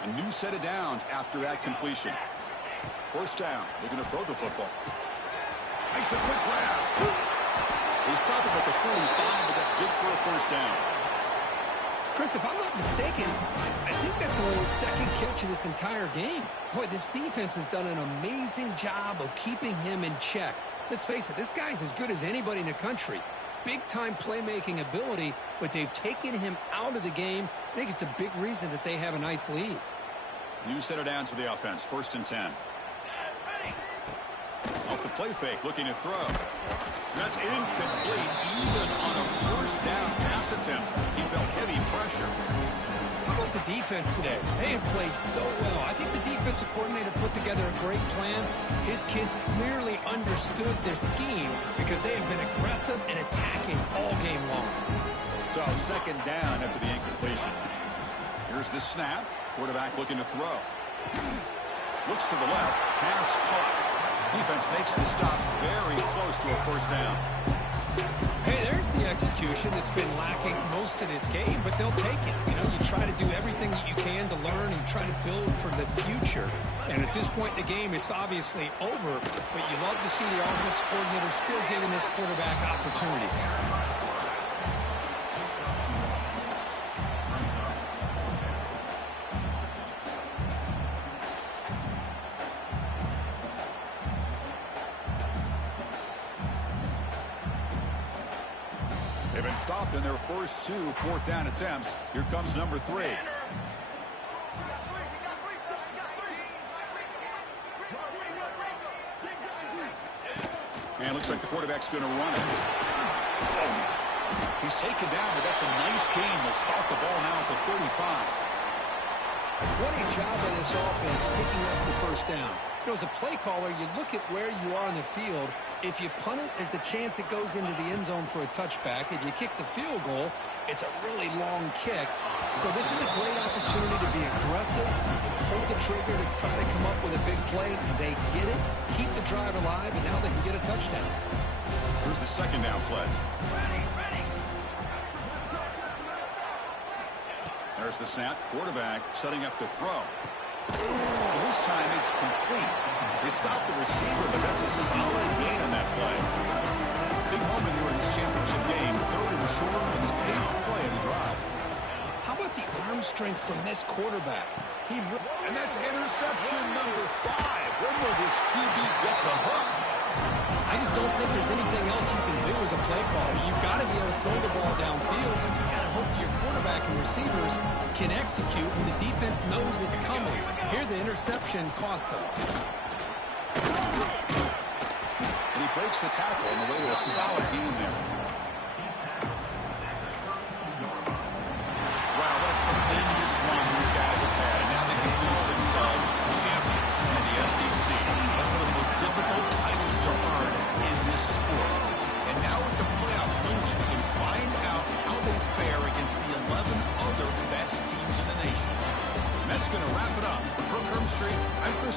A new set of downs after that completion. 1st down, looking to throw the football. Makes a quick grab. They stop him at the 45, but that's good for a 1st down. Chris, if I'm not mistaken, I think that's only his 2nd catch of this entire game. Boy, this defense has done an amazing job of keeping him in check. Let's face it, this guy's as good as anybody in the country. Big-time playmaking ability, but they've taken him out of the game. I think it's a big reason that they have a nice lead. New set of downs for the offense, 1st and 10. Off the play fake, looking to throw. That's incomplete, even on a 1st down pass attempt. He felt heavy pressure. How about the defense today? They have played so well. I think the defensive coordinator put together a great plan. His kids clearly understood their scheme because they have been aggressive and attacking all game long. So 2nd down after the incompletion. Here's the snap. Quarterback looking to throw. Looks to the left. Pass caught. Defense makes the stop very close to a 1st down. Hey, there's the execution that's been lacking most of this game, but they'll take it. You know, you try to do everything that you can to learn and try to build for the future. And at this point in the game, it's obviously over, but you love to see the offense coordinator still giving this quarterback opportunities. They've been stopped in their first 2 4th down attempts. Here comes number 3. And it looks like the quarterback's going to run it. He's taken down, but that's a nice gain. They'll start the ball now at the 35. What a job by this offense picking up the 1st down. You know, as a play caller, you look at where you are on the field. If you punt it, there's a chance it goes into the end zone for a touchback. If you kick the field goal, it's a really long kick. So this is a great opportunity to be aggressive, pull the trigger to try to come up with a big play. They get it, keep the drive alive, and now they can get a touchdown. Here's the 2nd down play. There's the snap. Quarterback setting up to throw. This time it's complete. They stop the receiver, but that's a solid gain on that play. Big moment here in this championship game. 3rd and short on the 8th play of the drive. How about the arm strength from this quarterback? And that's interception number 5. When will this QB get the hook? I just don't think there's anything else you can do as a play caller. You've got to be able to throw the ball downfield. You just got to hope that your quarterback and receivers can execute when the defense knows it's coming. Here, the interception cost them. And he breaks the tackle on the way to a solid gain there. Wow, what a tremendous run these guys have had. And now they can call themselves champions in the SEC. That's one of the most difficult titles to earn in this sport. And now with the playoff looming, we can find out how they fare against the 11 other best teams in the nation. And that's going to wrap it up. For Kirk Street, I'm Chris